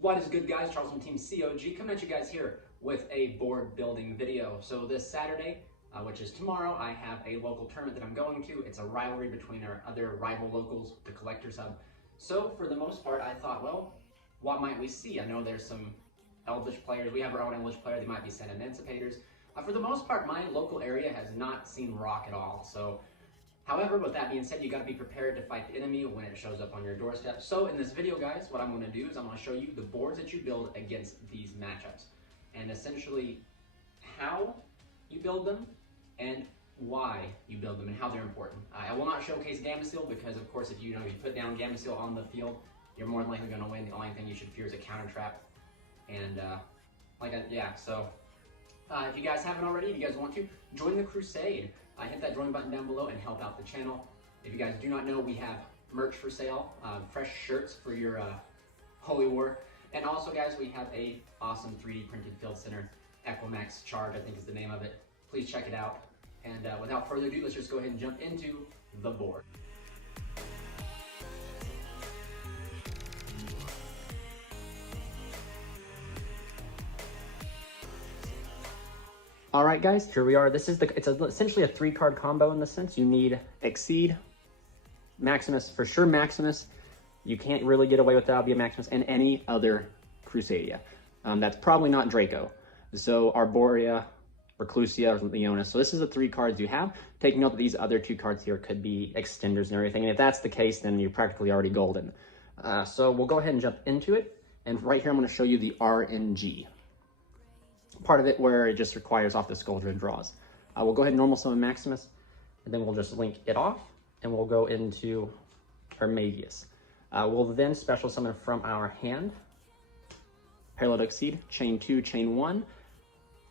What is good, guys? Charles from Team COG coming at you guys here with a board building video. So this Saturday, which is tomorrow, I have a local tournament that I'm going to. It's a rivalry between our other rival locals, the Collectors Hub. So for the most part, I thought, well, what might we see? I know there's some Elvish players. We have our own Elvish player. They might be Sand Emancipators. For the most part, my local area has not seen Rock at all. So, however, with that being said, you got to be prepared to fight the enemy when it shows up on your doorstep. So in this video, guys, what I'm going to do is I'm going to show you the boards that you build against these matchups, and essentially how you build them and why you build them and how they're important. I will not showcase Gameciel because, of course, if you put down Gameciel on the field, you're more than likely going to win. The only thing you should fear is a counter trap. And if you guys haven't already, if you guys want to, join the Crusade. Hit that join button down below and help out the channel. If you guys do not know, we have merch for sale, fresh shirts for your Holy War. And also, guys, we have a awesome 3D printed Field Center Equimax Charge, I think is the name of it. Please check it out. And without further ado, let's just go ahead and jump into the board. All right, guys, here we are. It's essentially a 3-card combo in the sense. You need Exceed, Maximus, for sure Maximus. You can't really get away without be a Maximus, and any other Crusadia. That's probably not Draco. So Arborea, Reclusia, or Leonis. So this is the 3 cards you have. Take note that these other 2 cards here could be extenders and everything. And if that's the case, then you're practically already golden. So we'll go ahead and jump into it. And right here, I'm going to show you the RNG part of it, where it just requires off the Skuldred draws. We'll go ahead and normal summon Maximus, and then we'll just link it off, and we'll go into our Magius. We'll then special summon from our hand, Parallel Exceed, Chain 2, Chain 1,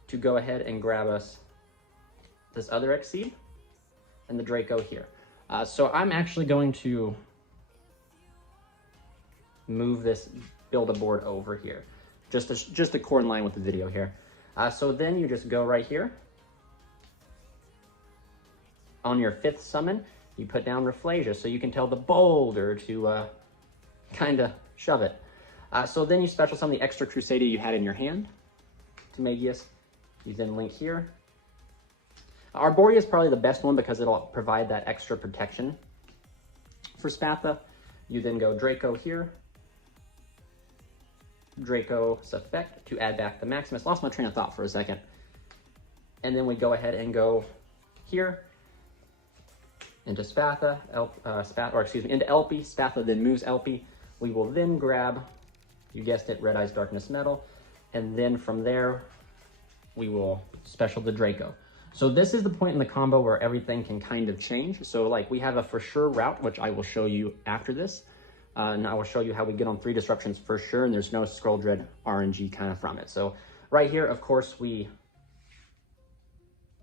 to go ahead and grab us this other Exceed, and the Draco here. So I'm actually going to move this Build-A-Board over here, just to core in line with the video here. So then you just go right here. On your 5th summon, you put down Rafflesia, so you can tell the boulder to kind of shove it. So then you special summon the extra Crusadia you had in your hand to Magius. You then link here. Arborea is probably the best one because it'll provide that extra protection for Spatha. You then go Draco here. Draco's effect to add back the Maximus. Lost my train of thought for a second. And then we go ahead and go here into Spatha, into Elpie. Spatha then moves Elpie. We will then grab, you guessed it, Red Eyes Darkness Metal. And then from there, we will special the Draco. So this is the point in the combo where everything can kind of change. So like we have a for sure route, which I will show you after this. And I will show you how we get on 3 disruptions for sure, and there's no Skuldred RNG kind of from it. So right here, of course, we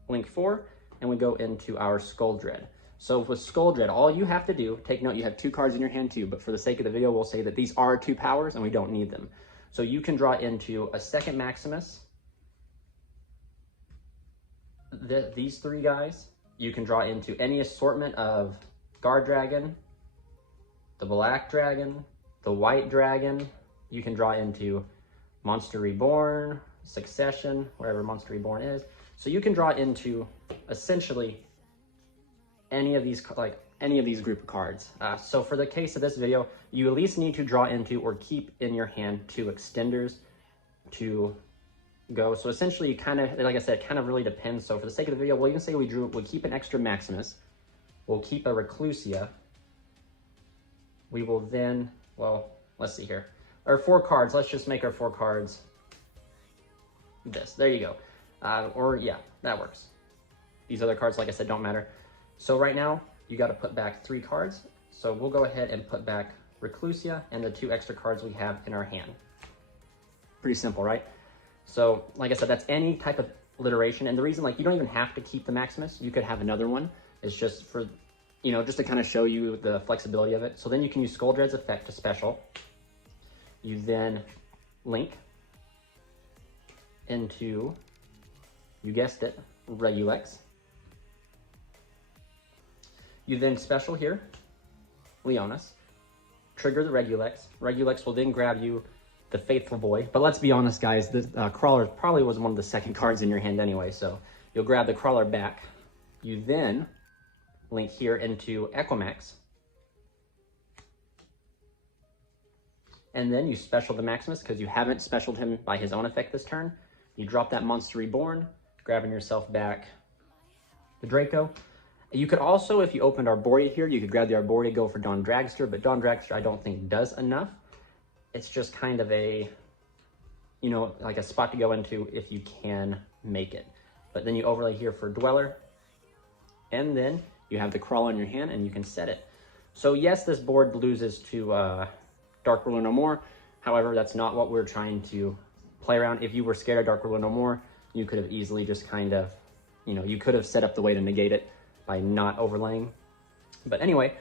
link 4, and we go into our Skuldred. So with Skuldred, all you have to do, take note, you have 2 cards in your hand too, but for the sake of the video, we'll say that these are 2 powers, and we don't need them. So you can draw into a 2nd Maximus, these 3 guys. You can draw into any assortment of Guard Dragon, the Black Dragon, the White Dragon. You can draw into Monster Reborn, Succession, wherever Monster Reborn is. So you can draw into essentially any of these group of cards. So for the case of this video, you at least need to draw into or keep in your hand 2 extenders to go. So essentially, kind of, like I said, it kind of really depends. So for the sake of the video, we'll even say we keep an extra Maximus. We'll keep a Reclusia. We will then, well, let's see here. Our 4 cards, let's just make our 4 cards this. There you go. Or yeah, that works. These other cards, like I said, don't matter. So right now, you got to put back 3 cards. So we'll go ahead and put back Reclusia and the 2 extra cards we have in our hand. Pretty simple, right? So like I said, that's any type of alliteration. And the reason, like, you don't even have to keep the Maximus. You could have another one. It's just for, just to kind of show you the flexibility of it. So then you can use Skuldred's effect to special. You then link into, you guessed it, Regulex. You then special here, Leonis. trigger the Regulex. Regulex will then grab you the faithful boy. But let's be honest, guys, this Crawler probably was one of the second cards in your hand anyway, so you'll grab the Crawler back. You then link here into Equimax. And then you special the Maximus because you haven't specialed him by his own effect this turn. You drop that Monster Reborn, grabbing yourself back the Draco. You could also, if you opened Arborea here, you could grab the Arborea, go for Dawn Dragster, but Dawn Dragster I don't think does enough. It's just kind of a, you know, like a spot to go into if you can make it. But then you overlay here for Dweller, and then you have the Crawler in your hand and you can set it. So yes, this board loses to Dark Ruler No More. However, that's not what we're trying to play around. If you were scared of Dark Ruler No More, you could have easily just kind of, you know, you could have set up the way to negate it by not overlaying. But anyway,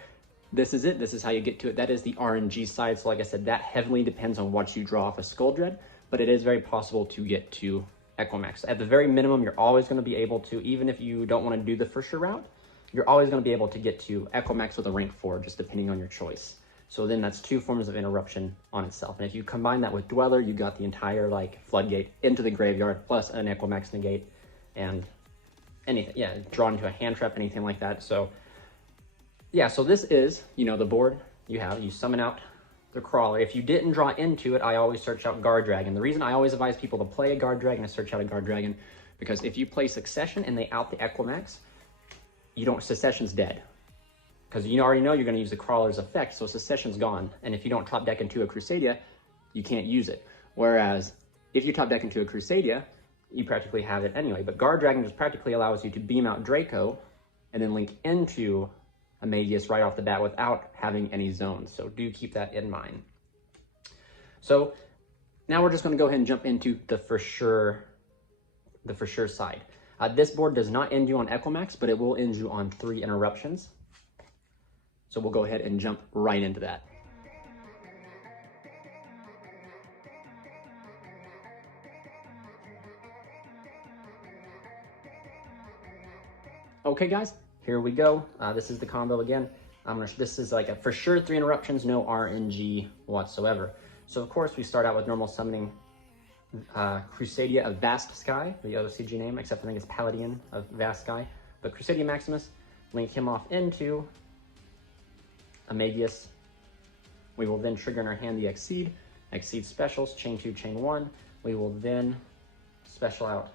this is it. This is how you get to it. That is the RNG side. So like I said, that heavily depends on what you draw off a Skull Dread, but it is very possible to get to Equimax. At the very minimum, you're always going to be able to, even if you don't want to do the for sure route, you're always going to be able to get to Equimax with a rank 4, just depending on your choice. So then that's 2 forms of interruption on itself. And if you combine that with Dweller, you got the entire like floodgate into the graveyard, plus an Equimax negate and anything, yeah, drawn into a hand trap, anything like that. So yeah, so this is, you know, the board you have. You summon out the Crawler. If you didn't draw into it, I always search out Guard Dragon. The reason I always advise people to play a Guard Dragon is search out a Guard Dragon, because if you play Succession and they out the Equimax, you don't, Succession's dead. Because you already know you're going to use the Crawler's effect, so Succession's gone. And if you don't top deck into a Crusadia, you can't use it. Whereas if you top deck into a Crusadia, you practically have it anyway. But Guard Dragon just practically allows you to beam out Draco and then link into Amadeus right off the bat without having any zones. So do keep that in mind. So now we're just going to go ahead and jump into the for sure side. This board does not end you on Equimax, but it will end you on 3 interruptions. So we'll go ahead and jump right into that. Okay guys, here we go. This is the combo again. This is like a for sure 3 interruptions, no RNG whatsoever. So of course we start out with normal summoning Crusadia of Vast Sky, the OCG name, except I think it's Paladin of Vast Sky. But Crusadia Maximus, link him off into Amadeus. We will then trigger in our hand the Exceed specials, chain 2, chain 1. We will then special out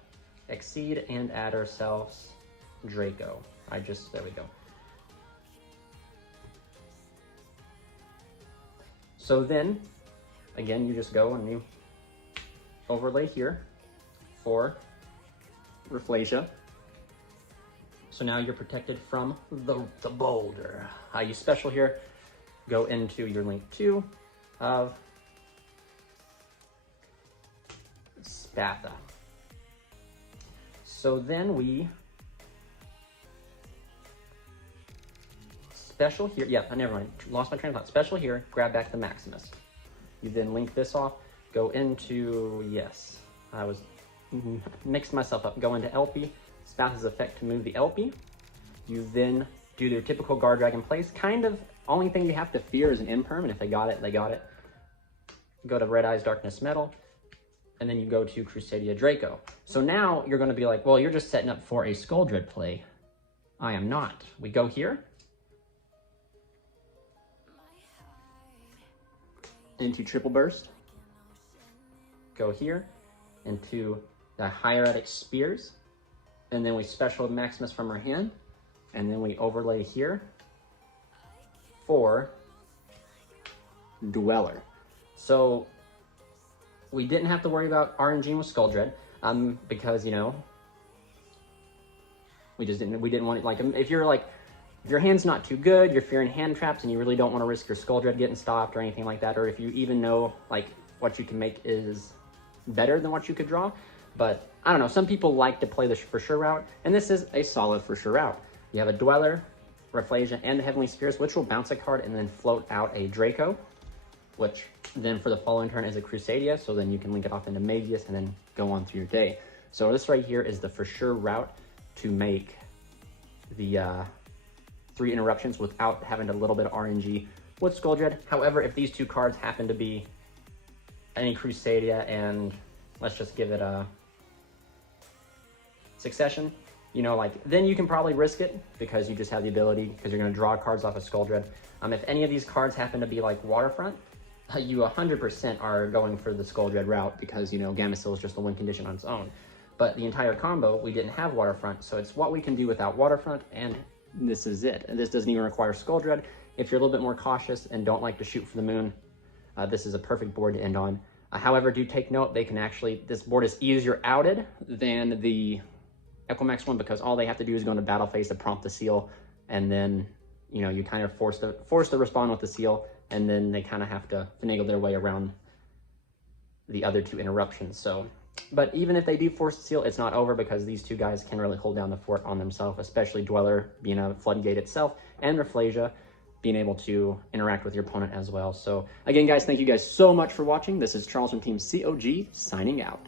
Exceed and add ourselves Draco. There we go. So then, again, you just go and you overlay here for Rafflesia. So now you're protected from the boulder. You special here, go into your link 2 of Spatha. So then we special here, yeah, never mind, lost my train of thought. Special here, grab back the Maximus. You then link this off, go into, yes, I was mixed myself up, go into LP, Spatha's effect to move the LP. You then do their typical Guard Dragon plays. Kind of, only thing you have to fear is an imperm, and if they got it, they got it. Go to Red Eyes Darkness Metal, and then you go to Crusadia Draco. So now you're going to be like, well, you're just setting up for a Skull Dread play. I am not. We go here into Triple Burst, go here into the Hieratic Spears, and then we special Maximus from our hand, and then we overlay here for Dweller. So we didn't have to worry about RNG with Skull Dread, because, you know, we didn't want it, like, if your hand's not too good, you're fearing hand traps, and you really don't want to risk your Skull Dread getting stopped or anything like that, or if you even know, like, what you can make is better than what you could draw. But, I don't know, some people like to play the for sure route, and this is a solid for sure route. You have a Dweller, Rafflesia, and the Heavenly Spheres, which will bounce a card and then float out a Draco, which then for the following turn is a Crusadia, so then you can link it off into Magius and then go on through your day. So this right here is the for sure route to make the 3 interruptions without having a little bit of RNG with Skull Dread. However, if these 2 cards happen to be any Crusadia and let's just give it a Succession, you know, like, then you can probably risk it because you just have the ability, because you're going to draw cards off of Skull Dread. If any of these cards happen to be like Waterfront, you 100% are going for the Skull Dread route because, you know, Gamecill is just a win condition on its own. But the entire combo, we didn't have Waterfront, so it's what we can do without Waterfront, and this is it. And this doesn't even require Skull Dread. If you're a little bit more cautious and don't like to shoot for the moon, this is a perfect board to end on. However, do take note, they can actually, this board is easier outed than the Equimax one because all they have to do is go into battle phase to prompt the seal, and then, you know, you kind of force to respond with the seal, and then they kind of have to finagle their way around the other two interruptions. So, but even if they do force the seal, it's not over because these two guys can really hold down the fort on themselves, especially Dweller being a floodgate itself, and Rafflesia being able to interact with your opponent as well. So again, guys, thank you guys so much for watching. This is Charles from Team COG signing out.